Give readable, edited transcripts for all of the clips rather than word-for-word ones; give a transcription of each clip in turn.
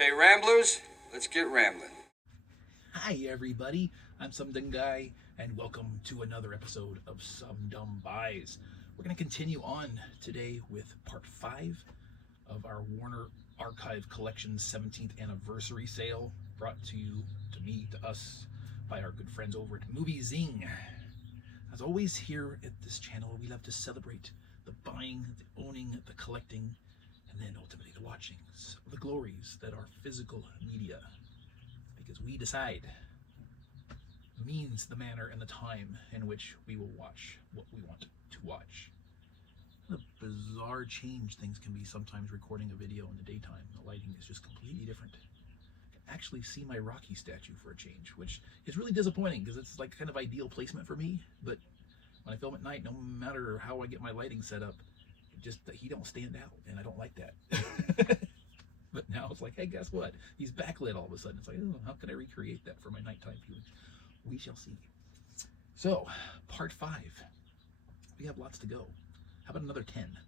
Okay, Ramblers, let's get rambling. Hi everybody, I'm SumDumBuys, and welcome to another episode of SumDumBuys. We're going to continue on today with part 5 of our Warner Archive Collection's 17th anniversary sale, brought to you, to me, to us, by our good friends over at MovieZyng. As always, here at this channel, we love to celebrate the buying, the owning, the collecting, and then ultimately the watchings of the glories that are physical media. Because we decide the means, the manner, and the time in which we will watch what we want to watch. The bizarre change things can be sometimes recording a video in the daytime. The lighting is just completely different. I can actually see my Rocky statue for a change, which is really disappointing because it's like kind of ideal placement for me. But when I film at night, no matter how I get my lighting set up, he don't stand out, and I don't like that. But now it's like, hey, guess what? He's backlit all of a sudden. It's like, oh, how can I recreate that for my nighttime viewing? We shall see. So, part 5. We have lots to go. How about another 10?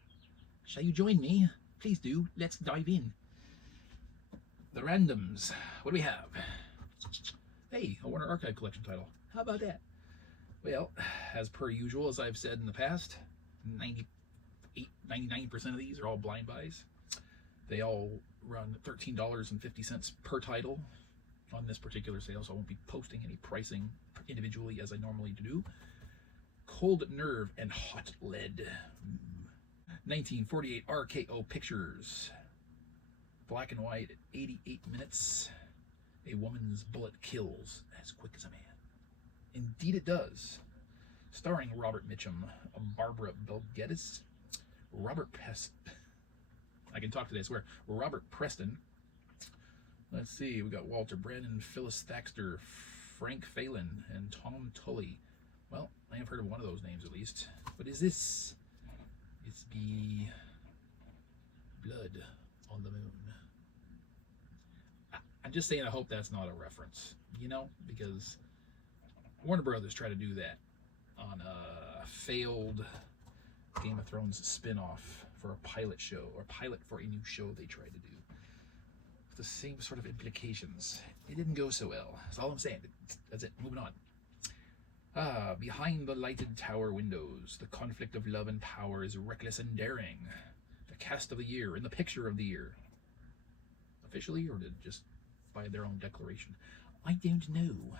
Shall you join me? Please do. Let's dive in. The randoms. What do we have? Hey, a Warner Archive Collection title. How about that? Well, as per usual, as I've said in the past, 99% of these are all blind buys. They all run $13.50 per title on this particular sale, so I won't be posting any pricing individually as I normally do. Cold Nerve and Hot Lead. 1948 RKO Pictures. Black and white at 88 minutes. A woman's bullet kills as quick as a man. Indeed it does. Starring Robert Mitchum, Barbara Belgedis, I can talk today, I swear. Robert Preston. Let's see, we got Walter Brennan, Phyllis Thaxter, Frank Phelan, and Tom Tully. Well, I have heard of one of those names at least. What is this? It's the Blood on the Moon. I'm just saying, I hope that's not a reference, because Warner Brothers tried to do that on a failed Game of Thrones spin-off for a pilot show, or pilot for a new show they tried to do. With the same sort of implications. It didn't go so well. That's all I'm saying. That's it. Moving on. Behind the lighted tower windows, the conflict of love and power is reckless and daring. The cast of the year and the picture of the year. Officially, or just by their own declaration? I don't know.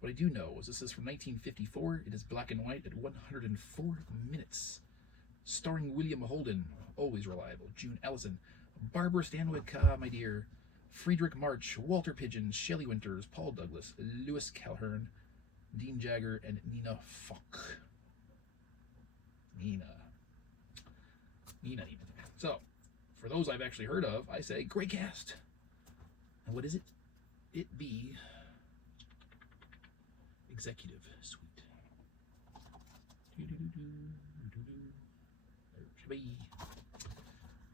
What I do know is this is from 1954. It is black and white at 104 minutes. Starring William Holden, always reliable, June Allison, Barbara Stanwyck, my dear, Friedrich March, Walter Pidgeon, Shelley Winters, Paul Douglas, Lewis Calhern, Dean Jagger, and Nina Falk. Nina. So, for those I've actually heard of, I say, great cast. And what is it? It be Executive Suite. There should be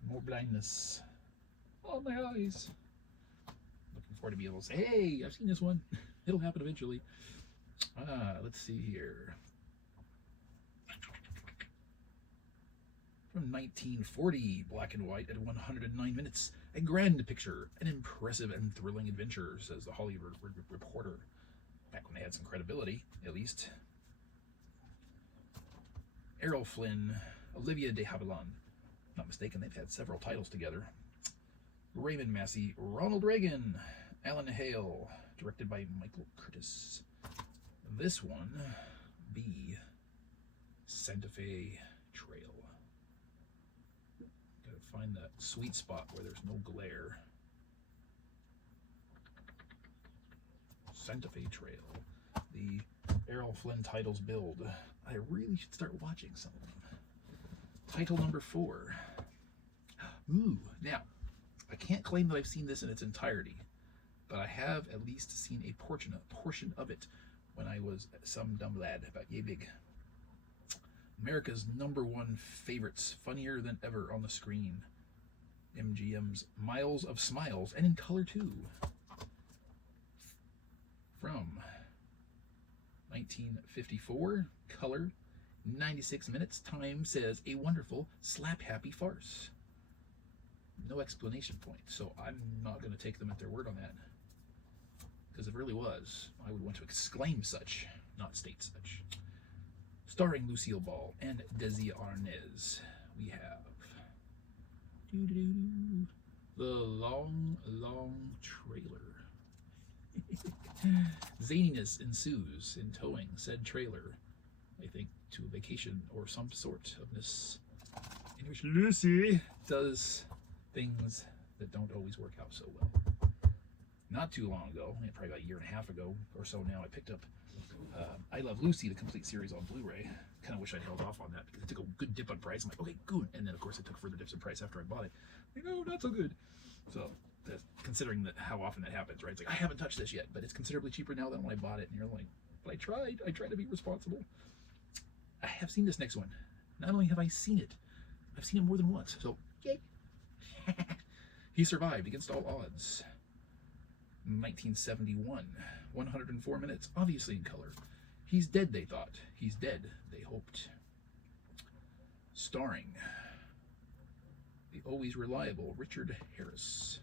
more blindness. Oh, my eyes. Looking forward to be able to say, hey, I've seen this one. It'll happen eventually. Let's see here. From 1940, black and white at 109 minutes. A grand picture, an impressive and thrilling adventure, says the Hollywood Reporter. Back when they had some credibility, at least. Errol Flynn, Olivia de Havilland. Not mistaken, they've had several titles together. Raymond Massey, Ronald Reagan, Alan Hale, directed by Michael Curtis. This one be Santa Fe Trail. Gotta find that sweet spot where there's no glare. Santa Fe Trail. The Errol Flynn titles build. I really should start watching some of them. Title number 4. Ooh, now, I can't claim that I've seen this in its entirety, but I have at least seen a portion of it when I was some dumb lad about yay big. America's #1 favorites, funnier than ever on the screen. MGM's Miles of Smiles, and in color too. From 1954, color, 96 minutes. Time says a wonderful, slap-happy farce. no explanation point. So I'm not going to take them at their word on that. Because if it really was, I would want to exclaim such, not state such. Starring Lucille Ball and Desi Arnaz, we have the long, long trailer. Zaniness ensues in towing said trailer, I think, to a vacation or some sort of this, in which Lucy does things that don't always work out so well. Not too long ago, probably about a year and a half ago or so now, I picked up I Love Lucy, the complete series on Blu-ray. Kind of wish I'd held off on that because it took a good dip on price. I'm like, okay, good. And then, of course, it took further dips in price after I bought it. Like, oh, not so good. So, considering that how often that happens, right? It's like, I haven't touched this yet, but it's considerably cheaper now than when I bought it. And you're like, but I tried to be responsible. I have seen this next one. Not only have I seen it, I've seen it more than once. So, yay. He survived against all odds. 1971, 104 minutes, obviously in color. He's dead, they thought. He's dead, they hoped. Starring the always reliable Richard Harris.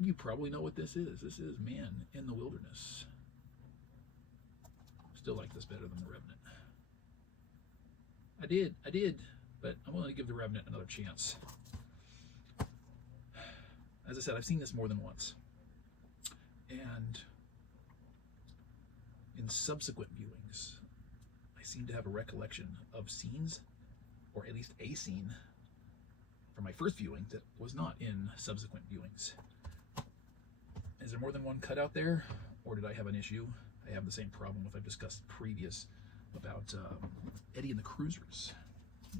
You probably know what this is. This is Man in the Wilderness. Still like this better than The Revenant. I did, but I'm willing to give The Revenant another chance. As I said, I've seen this more than once. And in subsequent viewings, I seem to have a recollection of scenes, or at least a scene, from my first viewing that was not in subsequent viewings. Is there more than one cut out there, or did I have an issue? I have the same problem with I've discussed previous about Eddie and the Cruisers,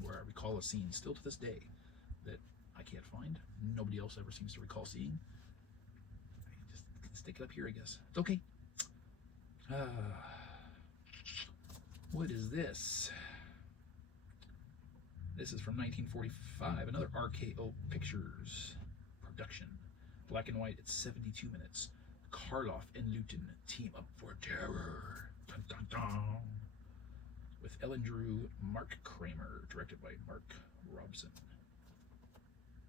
where I recall a scene still to this day that I can't find. Nobody else ever seems to recall seeing. Just stick it up here, I guess. It's okay. What is this? This is from 1945, another RKO Pictures production. Black and white, it's 72 minutes. Karloff and Luton team up for terror. Dun, dun, dun. With Ellen Drew, Mark Kramer, directed by Mark Robson.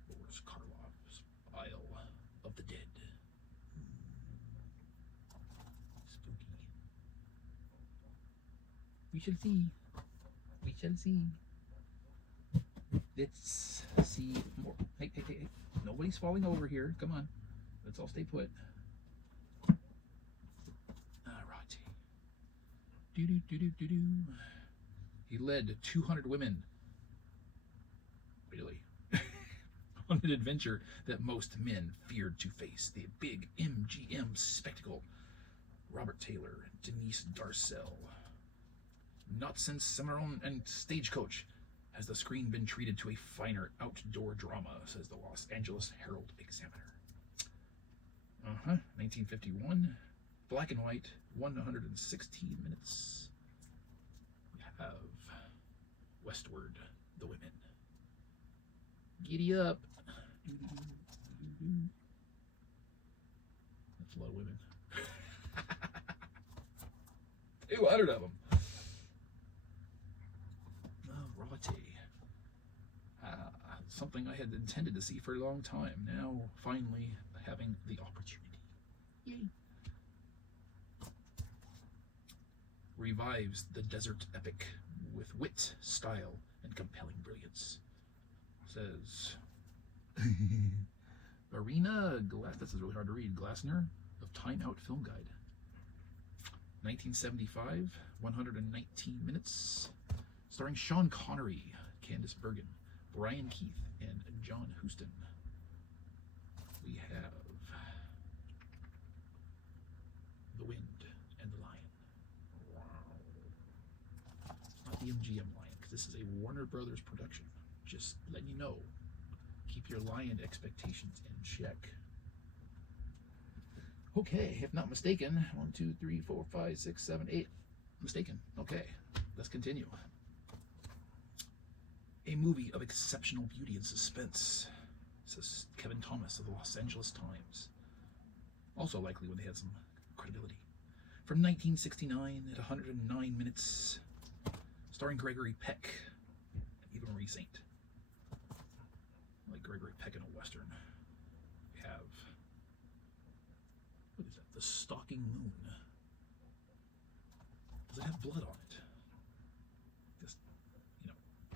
Boris Karloff's Isle of the Dead. Spooky. We shall see. We shall see. Let's see more. Hey. Nobody's falling over here. Come on. Let's all stay put. Alright. Do. He led 200 women. Really? On an adventure that most men feared to face. The big MGM spectacle. Robert Taylor, Denise Darcel. Not since Cimarron and Stagecoach has the screen been treated to a finer outdoor drama, says the Los Angeles Herald Examiner. 1951, black and white, 116 minutes. We have Westward, the Women. Giddy up. That's a lot of women. 200 of them. Something I had intended to see for a long time. Now, finally, having the opportunity. Yay. Revives the desert epic with wit, style, and compelling brilliance. Says Marina Glass. This is really hard to read. Glassner of Time Out Film Guide. 1975, 119 minutes. Starring Sean Connery, Candice Bergen, Brian Keith, and John Huston. We have The Wind and the Lion. Wow. It's not the MGM Lion, because this is a Warner Brothers production. Just letting you know. Keep your Lion expectations in check. Okay, if not mistaken, 1, 2, 3, 4, 5, 6, 7, 8. Mistaken. Okay, let's continue. A movie of exceptional beauty and suspense, says Kevin Thomas of the Los Angeles Times. Also likely when they had some credibility. From 1969 at 109 minutes, starring Gregory Peck and Eva Marie Saint. Gregory Peck in a Western. We have, what is that? The Stalking Moon. Does it have blood on it? Just,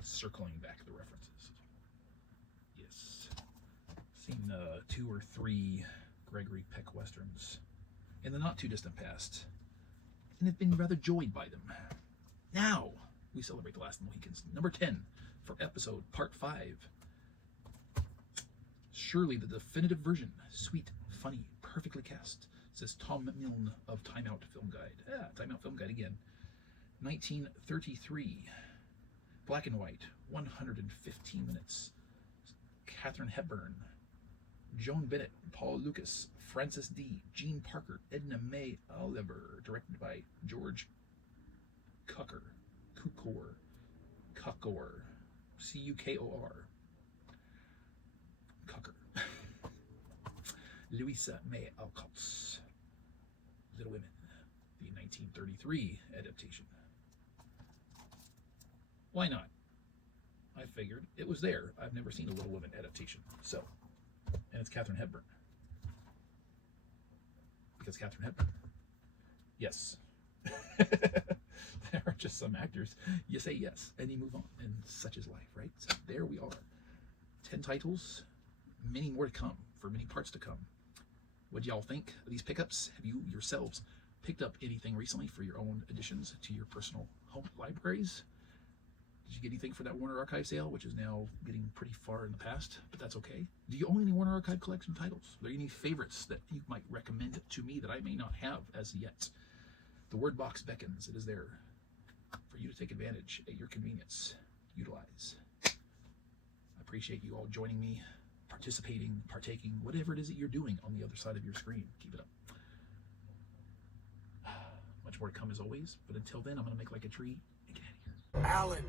circling back the references. Yes. Seen 2 or 3 Gregory Peck Westerns in the not too distant past, and have been rather joyed by them. Now, we celebrate The Last of the Mohicans. Number 10 for episode part 5. Surely the definitive version. Sweet, funny, perfectly cast, says Tom Milne of Time Out Film Guide. Time Out Film Guide again. 1933. Black and white, 115 minutes. Katharine Hepburn, Joan Bennett, Paul Lucas, Francis D., Gene Parker, Edna May Oliver, directed by George Cukor, C-U-K-O-R, Cukor. Louisa May Alcott's Little Women, the 1933 adaptation. Why not? I figured it was there. I've never seen a Little Women adaptation, so, and it's Katharine Hepburn. Because Katharine Hepburn. Yes. There are just some actors. You say yes, and you move on, and such is life, right? So there we are. 10 titles, many more to come, for many parts to come. What do y'all think of these pickups? Have you yourselves picked up anything recently for your own additions to your personal home libraries? Did you get anything for that Warner Archive sale, which is now getting pretty far in the past, but that's okay. Do you own any Warner Archive collection titles? Are there any favorites that you might recommend to me that I may not have as yet? The word box beckons. It is there for you to take advantage at your convenience. Utilize. I appreciate you all joining me, participating, partaking, whatever it is that you're doing on the other side of your screen. Keep it up. Much more to come as always, but until then, I'm going to make like a tree and get out of here. Alan.